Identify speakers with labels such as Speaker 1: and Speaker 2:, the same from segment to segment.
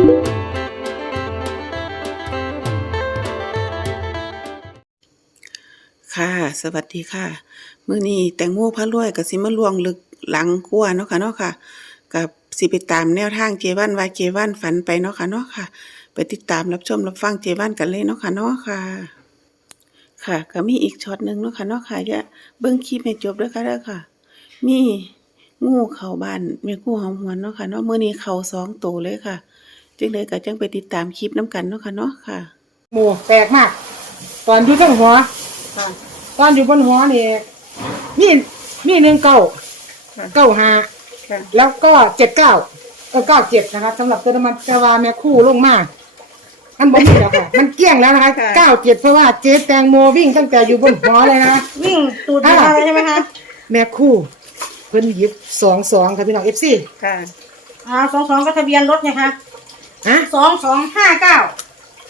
Speaker 1: ค่ะสวัสดีค่ะ มื้อนี้แตงโมพระรวยก็สิมาลวงลึกหลังครัวเนาะค่ะเนาะค่ะ กับสิไปตามแนวทางเจวันว่าเจวันฝันไปเนาะค่ะเนาะค่ะ ไปติดตามรับชมรับฟังเจวันกันเลยเนาะค่ะเนาะค่ะ ค่ะก็มีอีกช็อตหนึ่งเนาะค่ะเนาะค่ะอย่าเบิ่งคลิปให้จบด้อค่ะเด้อค่ะ มีงูเข้าบ้านแม่กู้หอมหวนเนาะค่ะเนาะมื้อนี้เข้าสองโตเลยค่ะ จังไดก็จังไปติดตามคลิปนํกันเนาะค่ะเนาะค่ะ
Speaker 2: หมูแปลกมาก ตอนอยู่ทั้งหัว
Speaker 1: ค่ะ
Speaker 2: ตอนอยู่บนหัวนี่มีมีหนึ่งเก้า
Speaker 1: ค่ะ
Speaker 2: เก้าห้า
Speaker 1: ค่ะ
Speaker 2: แล้วก็เจ็ดเก้าเออเก้าเจ็ดนะครับสำหรับตัวน้ำมันกาวาแม่คู่ลงมามันบ่มีแล้วค่ะ มันเกลี้ยงแล้วนะคะ
Speaker 1: ค่ะ
Speaker 2: เก้าเจ็ดเพราะว่าเจ๊แตงโมวิ่งตั้งแต่อยู่บนหัวเลยนะ
Speaker 3: วิ่งตูดยาวเลยใช่ไหมคะ
Speaker 2: แม่คู่ เพิ่นหยิบสองสองค่ะพี่น้องเอฟซี
Speaker 1: ค่ะ
Speaker 3: อ่าสองสองก็ทะเบียนรถไงคะ
Speaker 2: ฮะ
Speaker 3: สองสองห้าเก้า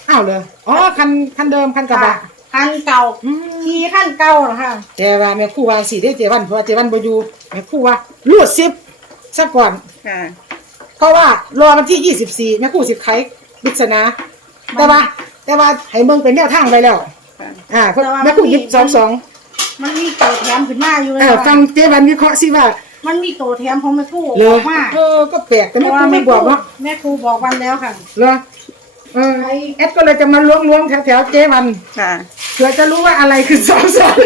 Speaker 2: อ้าวเลยอ๋อคันคันเดิมคันกระบะ
Speaker 3: คันเก่า
Speaker 2: อืม
Speaker 3: ขี่ขั้นเก่าเหรอคะ
Speaker 2: แต่ว่าแม่ครู่ว่าสิได้เจวันเพราะว่าเจวันบ่อยู่แม่ครู่ว่ารูดซิปซะก่อน
Speaker 1: ค่ะ
Speaker 2: เพราะว่ารอวันที่24แม่ครู่สิไขปริศนาแต่ว่า แต่ว่าให้เบิ่งเป็นแนวทางไปแล้ว
Speaker 1: ค่ะ
Speaker 2: อ่าเพราะแม่ครู่หยิบสองสอง
Speaker 3: มันมีโตแถมขึ้นมาอยู่เลย
Speaker 2: เออฟังเจวันวิเคราะห์สิว่า
Speaker 3: มันมีโตแถมของแม่ครู่
Speaker 2: เล
Speaker 3: บอยกว่า
Speaker 2: เออก็แปลกแต่แม่ครู่ไม่บอกเนาะ
Speaker 3: แม่ครูบอกวันแล้วค่ะ
Speaker 2: เหรอเออแอดก็เลยจะมาล้วงๆแถวๆเจวัน
Speaker 1: ค่ะ
Speaker 2: เผื่อจะรู้ว่าอะไรคือสองสอง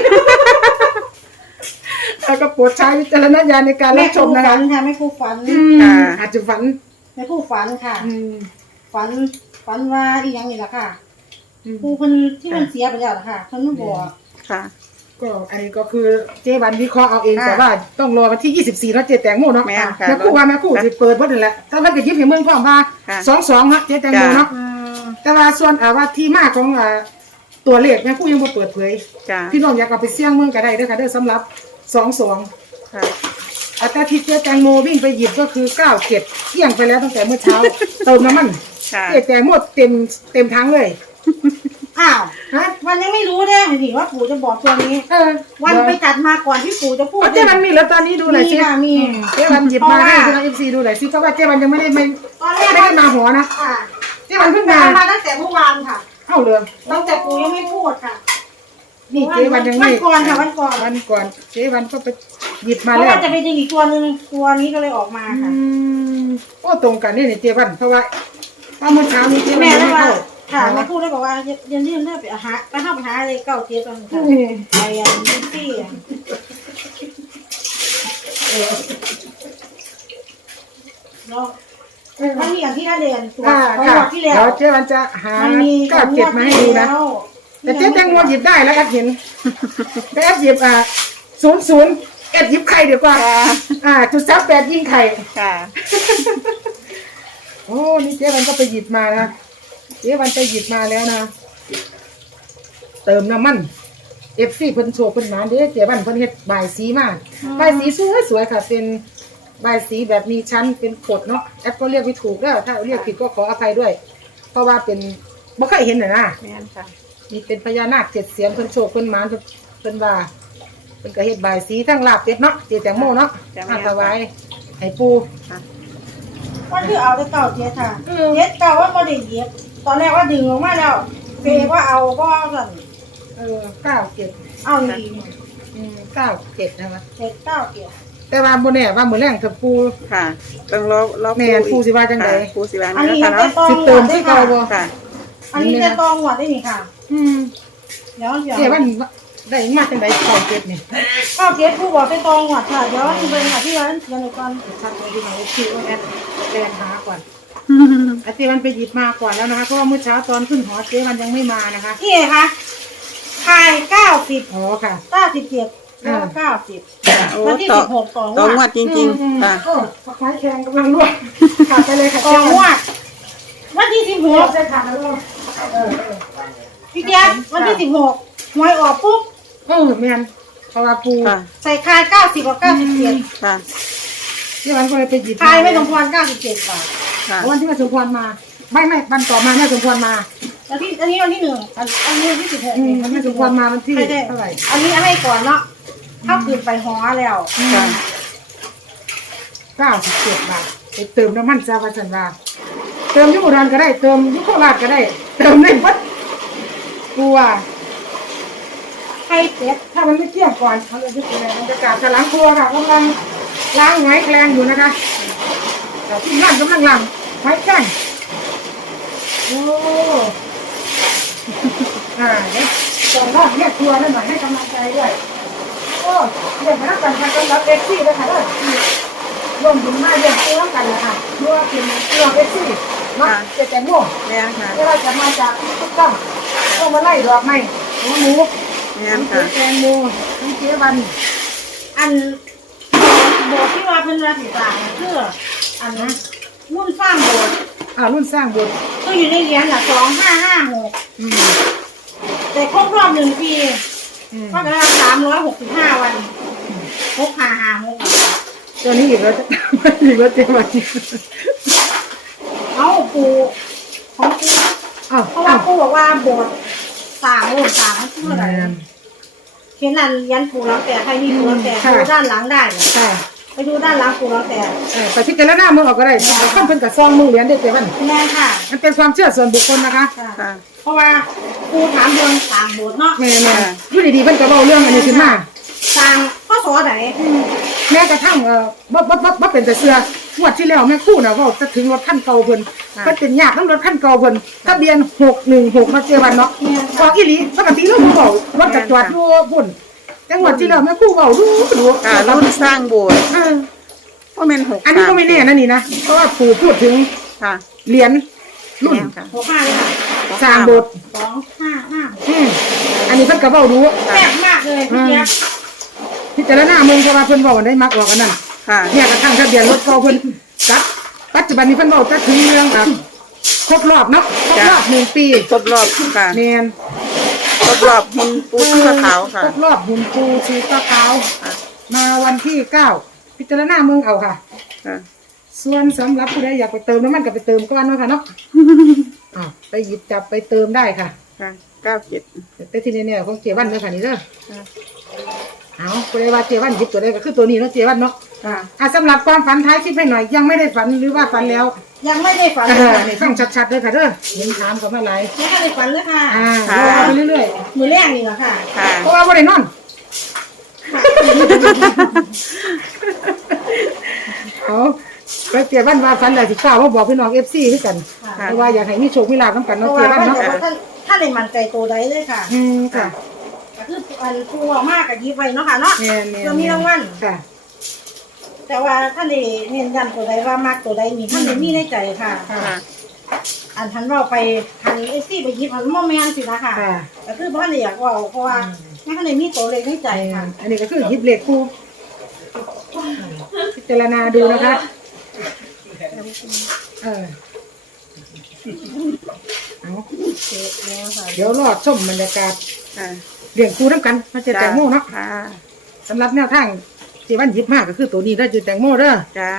Speaker 2: แล้วก็โปรดใช้วิจารณญาณในการ
Speaker 3: แม่
Speaker 2: รับ
Speaker 3: ค
Speaker 2: ช
Speaker 3: รู
Speaker 2: มนะ
Speaker 3: ฝั
Speaker 2: คะ
Speaker 3: นค่ะแม่ครูฝัน
Speaker 2: อืม
Speaker 1: ค่ะ
Speaker 2: อาจจะฝัน
Speaker 3: แม่ครูฝันค่ะ
Speaker 2: อืม
Speaker 3: ฝันฝันว่าอีหยังนี่แหละค่ะ
Speaker 2: อืม
Speaker 3: ครูคนที่มันเสียไปแล้วล่ะค่ะเพิ่นบอก
Speaker 1: ค่ะ
Speaker 2: ก็อันนี้ก็คือเจ๊วันวิเคราะห์เอาเอง
Speaker 3: ค่ะ
Speaker 2: แต่ว่าต้องรอวันที่ 24แล้วเจ๊แตงโมเนาะ
Speaker 1: แม่นค่ะ
Speaker 2: แม่ครู่ว่าแม่ครู่สิเปิดบ่นั่นแหละถ้ามันก็ยิบให้เมืองพร้อมว่า
Speaker 1: ค่ะ
Speaker 2: สองสองเนาะเจ๊แตงโมเนาะ
Speaker 3: อืม
Speaker 2: แต่ว่าส่วนอ่าว่าที่มาของอ่าตัวเลขแม่ครู่ยังบ่เปิดเผย
Speaker 1: จ้า
Speaker 2: พี่น้องอยากเอาไปเสี่ยงเมืองก็ได้เด้อค่ะเด้อสำหรับสองสอง
Speaker 1: ค่ะ
Speaker 2: อัตราที่เจ๊แตงโมวิ่งไปหยิบก็คือเก้าเจ็ดเที่ยงไปแล้วตั้งแต่เมื่อเช้า เติมน้ำมัน
Speaker 1: ค่ะ
Speaker 2: เจ๊แตงโมเต็มเต็มทั้งเลย
Speaker 3: อ้าว
Speaker 2: ฮะ
Speaker 3: วันยังไม่รู้ได้ไหมพี่ว่าปู่จะบอกตัวนี้
Speaker 2: เออ
Speaker 3: วันไปจัดมาก่อนที่ปู่จะพูด
Speaker 2: เอาเจ๊วันมีแล้วตอนนี้ดูหน่อยสิ
Speaker 3: มีค่ะมี
Speaker 2: อืเจ๊วันหยิบมาให้พี่น้องเอฟซีดูหน่อยสิเพราะว่าเจ๊วันยังไม่ได้ไม่
Speaker 3: ตอนแร
Speaker 2: ไม่
Speaker 3: ก
Speaker 2: ได้มาหัวนะ
Speaker 3: ค่ะ
Speaker 2: เจ๊วันเพิ่ง
Speaker 3: มา
Speaker 2: มา
Speaker 3: มาตั้งแต่เมื่อวานค่ะ
Speaker 2: เข้าเลย
Speaker 3: ตั้งแต่ปู่ยังไม่พูดค่ะ
Speaker 2: นี่เจ๊วันยังไม่
Speaker 3: วันก่อนค่ะวันก่อน
Speaker 2: วันก่อนเจ๊วันก็ไปหยิบ
Speaker 3: เพ
Speaker 2: มา
Speaker 3: ราะ
Speaker 2: แล้ว
Speaker 3: ว่าจะไปดึงอีกตัวหนึ่งตัวนี้ก็เลยออกมา
Speaker 2: อื
Speaker 3: ค่ะ
Speaker 2: มโอ้ตรงกันนี่เนี่ยเจ๊วันเพราะว่าตอนเมื่อเช้านี้เจ๊วัน
Speaker 3: แม่
Speaker 2: ยัง
Speaker 3: ได้
Speaker 2: ไม่
Speaker 3: ว่า
Speaker 2: เข้า
Speaker 3: ค่ะแม่พูดได้บอกว่าเดี๋ยวนี้เลื่อนไปหาไปเข้าไปหาอะไรเก้าเจี๊ยบตอนค่ะ
Speaker 2: อืม
Speaker 3: ไปอันนี้ที่อะเนาะมันมีอย่างที่ท่านเรียนตัว
Speaker 2: อ่า
Speaker 3: ของ
Speaker 2: ค่ะ
Speaker 3: งวดที่แล้ว
Speaker 2: เดี๋ยวเจ๊วันจะหา
Speaker 3: มันมี
Speaker 2: เก้าเจ็ดมาให้ดูนะ แต่เจ๊แตงโมหยิบได้แล้วแอดเห็นแต่แอดหยิบอ่าศูนย์ศูนย์แอดหยิบไข่ดีกว่า
Speaker 1: ค่ะ
Speaker 2: อ่า จุดซับแปดยิงไข่
Speaker 1: ค่ะ
Speaker 2: โอ้ นี่เจ๊วันก็ไปหยิบมานะ เจ๊วันไปหยิบมาแล้วนะ เติมน้ำมันเอฟซีเพิ่นโชว์เพิ่นหมาเด้เจ๊วันเพิ่นเฮ็ดบายสีมาบายสีสวยสวยๆค่ะ เป็นบายสีแบบมีชั้นเป็นขดเนาะแอดก็เรียกไม่ถูกแล้วถ้าเรียกผิดก็ขออภัยด้วย เพราะว่าเป็นบ่เคยเห็นน่ะนะ
Speaker 1: แม่นค่ะ
Speaker 2: นี่เป็นพญานาคเจ็ดเสียนเพิ่นโชคเพิ่นหมานเพิ่นเพิ่นว่าเพิ่นก็เฮ็ดบายสีทั้งลาบเป็ดเนาะเจแตงโมเนาะ
Speaker 1: จ้ะแม่
Speaker 2: มาถวายให้ปู
Speaker 3: วันที่เอาได้เก้าเจี๊ยบค่ะ
Speaker 2: อืม
Speaker 3: เจี๊ยบเก้าว่าไม่ได้เหยียบ ตอนแรกว่าดึงออกมาแล้วเฟย์ว่าเอาก็เอาสั่น
Speaker 2: เออเก้าเจ็ด
Speaker 3: เอาดี
Speaker 2: อืมเก้าเจ็ดนะคะ
Speaker 3: เจ็ดเก้าเจี๊ยบ
Speaker 2: แต่ว่าบ่แน่ว่ามื้อแรงถ้าปู
Speaker 1: ค่ะ ต้องรอรอ
Speaker 2: แม่นปูสิว่าจังใด
Speaker 1: ค่ะปูสิว่า
Speaker 3: อันนี้
Speaker 1: จั
Speaker 3: มัน
Speaker 1: งใด
Speaker 3: เป็นตอง
Speaker 2: สิ
Speaker 3: หว
Speaker 2: เติ
Speaker 3: ด
Speaker 2: ม
Speaker 3: ได้
Speaker 2: ที่
Speaker 3: ค่ะ
Speaker 2: เก่าบ่
Speaker 1: ค่ะ
Speaker 3: อันนี้เป็นตองหวดได้นี่ค่ะ
Speaker 2: อืม
Speaker 3: เดี๋ยวเดี๋ยว
Speaker 2: เจ๊ว่าได้มาจังไดเก้าเจ็ดนี่
Speaker 3: เก้าเจี๊ยบผู้บอกเป็นตองหวดค่ะ เดี๋ยวนี่เป็นค่ะที่ร้านเดี๋ยวหนูก่อน
Speaker 2: ชัดเลยที่ไหนคือว่าแอดแรงหาก่อน อาเจวันไปหยิบมาก่อนแล้วนะคะ เพราะว่าเมื่อเช้าตอนขึ้นหอเจ๊วันยังไม่มานะคะ
Speaker 3: นี่ไงคะทายเก้าสิบ
Speaker 2: อ๋อค่ะ
Speaker 3: เก้าสิบเจ็ดแล้วก็เก้าสิบ
Speaker 1: โอ้
Speaker 3: วันที่
Speaker 1: ต่อ
Speaker 3: สิบหกตองห
Speaker 1: ต่อ
Speaker 3: ว
Speaker 1: งว
Speaker 3: ด
Speaker 1: ดจริง
Speaker 2: อืม
Speaker 1: ๆค่ะ
Speaker 2: โอ้ผักไม้แข็งกำลังลวกขาดไปเลยค่ะ
Speaker 3: ตองหวดวันที่สิบห
Speaker 2: หัว
Speaker 3: ก
Speaker 2: ใส่ขาดแล้วลวกเออเออ
Speaker 3: พี่เจี๊ยบวันที่สิบหกหวยออกปุ๊บ
Speaker 2: เออแมนเพราะว่าปู
Speaker 1: ค่ะ
Speaker 3: ใส่คายเก้าสิบกับเก้าสิบเจ็ด
Speaker 1: ค่ะ
Speaker 2: ที่วันก็เลยไปหยิบ
Speaker 3: คายไม่สมควรเก้าสิบเจ็ดบาท
Speaker 1: ค่ะ
Speaker 2: วันที่แม่สมพรมา ไม่ไม่วันต่อมาแม่สมพรมา
Speaker 3: แล้วที่อันนี้วันที่หนึ่งอันอันนี้วันที่สิบหก
Speaker 2: อืมวันแม่สมพรมาวันที่
Speaker 3: ไม่ได้
Speaker 2: เท่าไหร่
Speaker 3: อันนี้ให้ก่อนเนาะถ้าคืนไปหอแล้ว
Speaker 1: ค่ะ
Speaker 2: เก้าสิบเจ็ดบาทไปเติมน้ำมันจ้าวัชันวาเติมอยุอุดรก็ได้ เติมอยุโคราชก็ได้ เติมได้หมดกูว่า
Speaker 3: ไข่เป็ด
Speaker 2: ถ้ามันไม่เที่ยงก่อนเขาเลยยึดเลยบรรยากาศกำลังครัวค่ะกำลังล้างหอยแครงอยู่นะคะ แต่ที่ร้านกำลังล้างหอยแครงโอ้อ่าเดี๋ยวส่งรอบแม่ครัวนั่นหน่อยให้กำลังใจด้วยโอ้เดี๋ยวมานักกันค่ะสำหรับเอ็กซี่เลยค่ะเด้อร่วมบุญมาเยี่ยมตัวกันเลยค่ะด้วยว่าเป็นเรื่องเอ็กซี่เนาะเจ๊แตงโม
Speaker 1: แม่นค่ะ
Speaker 2: ไม่ว่าจะมาจากทุกช่องต้องมาไล่ดอกไม้หัวหมู
Speaker 1: แม่น
Speaker 2: ทั้ง
Speaker 1: ค่ะ
Speaker 2: แตงโมทั้งเจ๊วัน
Speaker 3: อันโบสถ์ที่ว่าเพิ่นว่าสิสร้างคือ อันนะรุ่นสร้างโบสถ์
Speaker 2: อ่ารุ่นสร้างโบสถ์
Speaker 3: ก็อยู่ในเหรียญอะสองห้าห้าหก
Speaker 2: อืม
Speaker 3: แต่ครบรอบหนึ่งปี
Speaker 2: อืม
Speaker 3: ก็จะสามร้อยหกสิบห้าวันหกห้าห้าหก
Speaker 2: ตัวนี้อีกแล้วจะ อีกแล้วเจ๊วัน
Speaker 3: เอาปูของปู
Speaker 2: อ้าว
Speaker 3: เพราะว่าปูบอกว่าโบสถ์สร้างโบสถ์สร้างมันชื่ออะไรเขียนอันยันปูหลังแต่ใครมีปูหลังแต่ดูด้านหลังได้เนี่ย
Speaker 2: ใช่
Speaker 3: ไปดูด้านหลังปูหลังแต่
Speaker 2: เออไปพิจารณามือออกก็ได้ขั้นเป็นกับซองมือเหรียญได้เจ๊วัน
Speaker 3: แม่ค่ะ
Speaker 2: มันเป็นความเชื่อส่วนบุคคลนะคะ
Speaker 3: ค่ะ
Speaker 1: ค่ะ
Speaker 3: เพราะว่าปูถามเรื่องสร้างโบสถ์เนาะ
Speaker 2: แม่แม่อยู่ดีๆเพิ่นก็เว้าเรื่องอันนี้ขึ้นมา
Speaker 3: สร้างข้อสอไหน
Speaker 2: แม้กระทั่งเอ่อบ่บ่บ่บ่เป็นแต่เสื้องวดที่แล้วแม่ครู่น่ะเว้าจะถึงรถคันเก่าเพิ่นเพิ่นเป็นญาติทั้งรถคันเก่าเพิ่นทะเบียน616มาเจวันเนาะออกอีหลีปกติเราบ่เว้ารถกระจอดอยู่พุ่น จังหวัดที่แล้วแม่ครู่เว้าดูดู
Speaker 1: ค่ะรุ่นสร้างโบสถ์
Speaker 2: เออ
Speaker 1: พ่อแม่นหก
Speaker 2: อันนี้ก็ไม่แน่นะนี่นะเพราะว่าปู่พูดถึง
Speaker 1: ค่ะ
Speaker 2: เหรียญรุ่น
Speaker 1: แม่นค่ะ
Speaker 3: หัวห้าเลยค่ะ
Speaker 2: สร้างโบสถ์
Speaker 3: สองห้าห้า
Speaker 2: อืมอันนี้เพิ่นก็เว้าดู
Speaker 3: แซ่บมากเลยพี่เจี๊ยบ
Speaker 2: พิจารณาเมืองเพราะว่าเพิ่นเว้าได้มักออกกันนั่น
Speaker 1: ค่ะ
Speaker 2: เนี่ยกระทั่งทะเบียนรถเก่าเพิ่นกับปัจจุบันนี้เพิ่นเว้าจะถึงเรื่องแบบครบรอบเนาะครบรอบหนึ่งปี
Speaker 1: ครบรอบค่ะ
Speaker 2: แม่น
Speaker 1: ค รบรอบหุ่นปูเสื้อขาวค่ะ
Speaker 2: ครบรอบหุ่นปูชีตะขาว
Speaker 1: ค่ะ
Speaker 2: มาวันที่เก้าพิจารณาเมืองเอาค่ะ
Speaker 1: ค่ะ
Speaker 2: ส่วนสำหรับผู้ใดอยากไปเติมน้ำมันก็ไปเติมก้อนเนาะค่ะเนาะ อ่าไปหยิบจับไปเติมได้ค่ะ
Speaker 1: ค่ะเก้าเจ็ด
Speaker 2: แต่ที่นี่เนี่ยของเจวันเด้อค่ะนี่เด้อ
Speaker 1: ค่ะ
Speaker 2: เอาผู้ใดว่าเจวันหยิบตัวใดก็คือตัวนี้เนาะเจวันเนาะ
Speaker 1: ค่ะ
Speaker 2: อะสำหรับความฝันท้ายคลิปให้หน่อยยังไม่ได้ฝันหรือว่าฝันแล้ว
Speaker 3: ยังไม่ได้ฝัน
Speaker 2: อ่า
Speaker 3: เลยค่ะ
Speaker 2: นี่ฟังชัดๆเลยค่ะเด้อเห็นถามเขามาหลาย
Speaker 3: ยังไม่ได้ฝันเลยค่ะ
Speaker 2: อ่ารอไปเรื่อย
Speaker 3: มือแรกนี่แหละค่ะ
Speaker 1: ค่ะ
Speaker 2: ๆเพราะว่าบ่ได้นอนเอาไปเจวันว่าฝันได้สิกล้าว่าบอกพี่น้อง FC คือกัน
Speaker 3: ค่ะ
Speaker 2: เพราะว่าอยากให้มีโชคมีลาภนํกัน
Speaker 3: เพ
Speaker 2: เนาะ
Speaker 3: ราะ
Speaker 2: เจ
Speaker 3: ว่า
Speaker 2: วัน
Speaker 3: ท่าน
Speaker 2: เนาะ
Speaker 3: บอกว่าท่านท่านได้มั่นใจตัวใดเลยค่ะ
Speaker 2: อืมค่ะ
Speaker 3: ก็คืออันปูเอามากกับยิบไว้เนาะค่ะเนาะ
Speaker 2: แม่นๆ
Speaker 3: เพื่อมีรางวัล
Speaker 2: ค่ะ
Speaker 3: แต่ว่าท่านได้เน้นย้ำตัวใดว่ามากตัวใดมีท่านได้มีในใจค่ะ
Speaker 2: ค่ะ
Speaker 1: ค่ะ
Speaker 3: อันทันเราไปทันเอซี่ไปยิบอันโมแมนสินะค่ะ
Speaker 2: ค่ะ
Speaker 3: ก็คือพ่อเนี่ยอยากเว่าเพราะว่าแม่ท่านได้มีตัวเลขในใจค่ะ
Speaker 2: อันนี้ก็คือหยิบเหล็กคู่พิจารณาดูนะคะ เออเอาเดี๋ยวรอชมบรรยากาศ
Speaker 1: ค่ะ
Speaker 2: เลี้ยงคู่น้ำกันมาเจอแตงโมเนาะ
Speaker 1: ค่ะ
Speaker 2: สำหรับแนวทาง ที่วันหยิบมากก็คือตัวนี้ได้อเจอแตงโมเด้อ
Speaker 1: จ้า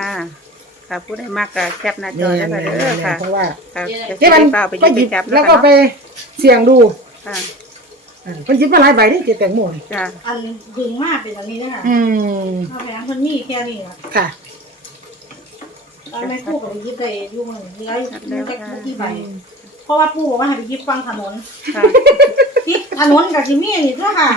Speaker 1: ค่ะผู้ใดมากก็แคปหน้าจอได้เลยเด้อค่ะ
Speaker 2: เพราะว่า
Speaker 1: ค่ะจะ
Speaker 2: ที่มัน
Speaker 1: เปล่าไปห
Speaker 2: ก็
Speaker 1: ยิบ
Speaker 2: ห
Speaker 1: ไป
Speaker 2: ยิบ
Speaker 1: จับ
Speaker 2: แล้วก็ไปเสี่ยงดู
Speaker 1: ค่ะ
Speaker 2: อ่ามันหยิบมาหลายใบนี่เจอแตงโมนี่
Speaker 1: จ้า
Speaker 3: อันดึงมากเป็นอันนี้นะคะ
Speaker 2: อืม
Speaker 3: ถ้าแม่คนนี้แค่นี้ค่ะ
Speaker 2: ค่ะ
Speaker 3: ตอนแม่คู่กับไปยิบไปยุ่งเหลืออยู่แค่ที่ใบเพราะว่าปู่บอกว่าให้ไปยิบฟังถนน
Speaker 1: ค่ะ
Speaker 3: ยิบถนนกับที่มีนี่ด้วยค่ะ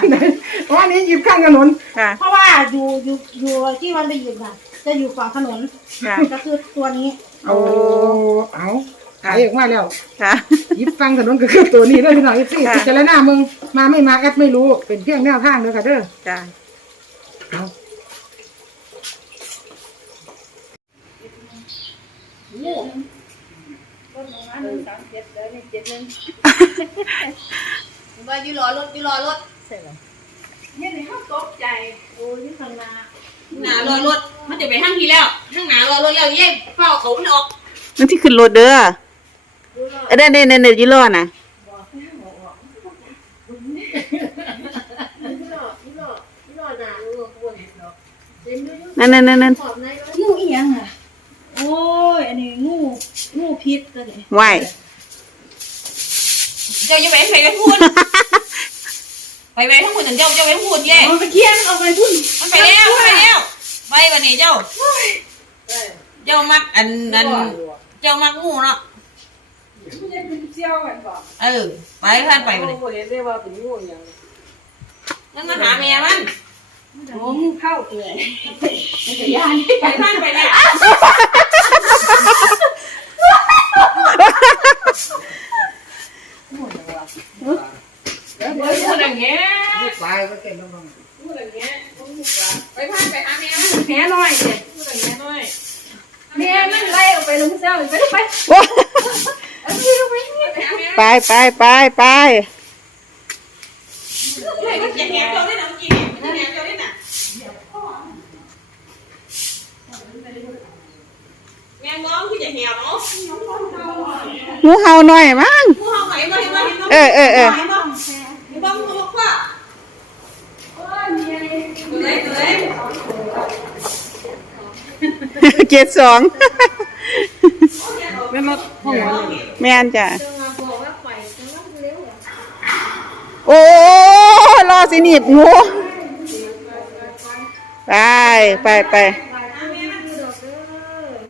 Speaker 2: เพราะว่านี้หยิบข้างถนน
Speaker 1: ค่ะ
Speaker 3: เพราะว่าอยู่อยู่อยู่ที่วันไปหยิบน่ะ จะอยู่ฝั่งถนน
Speaker 1: ค่ะ
Speaker 3: ก็คือตัวนี้
Speaker 2: โอ้เอาขายออกมาแล้ว
Speaker 1: ค่ะ
Speaker 2: ยิบฟังถนนก็คือตัวนี้เลยพี่น้องอีซี่
Speaker 1: ค่ะ
Speaker 2: พิจารณามึงมาไม่มาแอดไม่รู้เป็นเพียงแนวทางเลยค่ะเด้อ
Speaker 1: จ้า
Speaker 2: เอา
Speaker 4: ว่าอยู่รอรถอยู่รอรถ
Speaker 3: เนี่ยในห้องตกใจโอ้ยที่ทำนา
Speaker 4: หนารอรถ มันจะไปห้างทีแล้วห้างหนารอรถแล้วเย่เฝ้าเขามันออก
Speaker 1: นั่นที่ขึ้นรถเด้อเอ้ยเด้เด้เด้เด้ยี่ล้อน่ะนั่นนั่นนั่นนั่น
Speaker 3: งูอีหยังอะโอ้ยอันนี้งูงูพิษตัวนี้
Speaker 1: ไหวาย
Speaker 4: เจ้าจะไปไปไปพูด ไปไปทั้งหมดเจ้าเจ้าไปพูดเย่
Speaker 3: มันไปเคียนเอาไปพุ่น
Speaker 4: มันไปแล้วมันไปแล้วไปวันนี้เจ้า เจ้ามักอันอันเจ้ามักงูเนาะเออไปท่านไปเลย
Speaker 5: โอ้เห็นได้ว่าเป็นงูอย่าง
Speaker 4: นั่นมาหาแม่มัน
Speaker 3: ผมเข้าเตือน
Speaker 4: ไปท่านไปเนี่ย
Speaker 5: พูดอย่างเงี้ยา
Speaker 2: ยก็เก่งน้อง
Speaker 5: พูดอย่างเงี้ย
Speaker 4: ไปท่าไปหาแม่มัน
Speaker 5: แหน้อยเนี่ยพูดอย่างเงี้ยน้อยแม่นั่นไล่ออกไปลงเจ้าไปไป
Speaker 1: โอ้
Speaker 4: ไป
Speaker 1: ไปไปไปไป
Speaker 4: เฮ้ยมันจะแงเจ้าได้หนังจีนแหงเจ้าได้หนังแม่น้องคือจะแหงเนาะ
Speaker 1: งูเห่าหน่อยมั้ง
Speaker 4: ผู้เฮาไหนมาเห็นมาเห็นมา
Speaker 1: เออเออเออ
Speaker 4: เห็นบ้างเห็นบ้างลูกว่าตัวไหนตัวไหน
Speaker 1: เจ็ดสอง
Speaker 5: ไม่มาห้องวัน
Speaker 1: แม่นจ้ะ
Speaker 3: บอกว่าปล่อยจะว่าเร็ว
Speaker 1: โอ้รอสิหนีบงูไปไปไป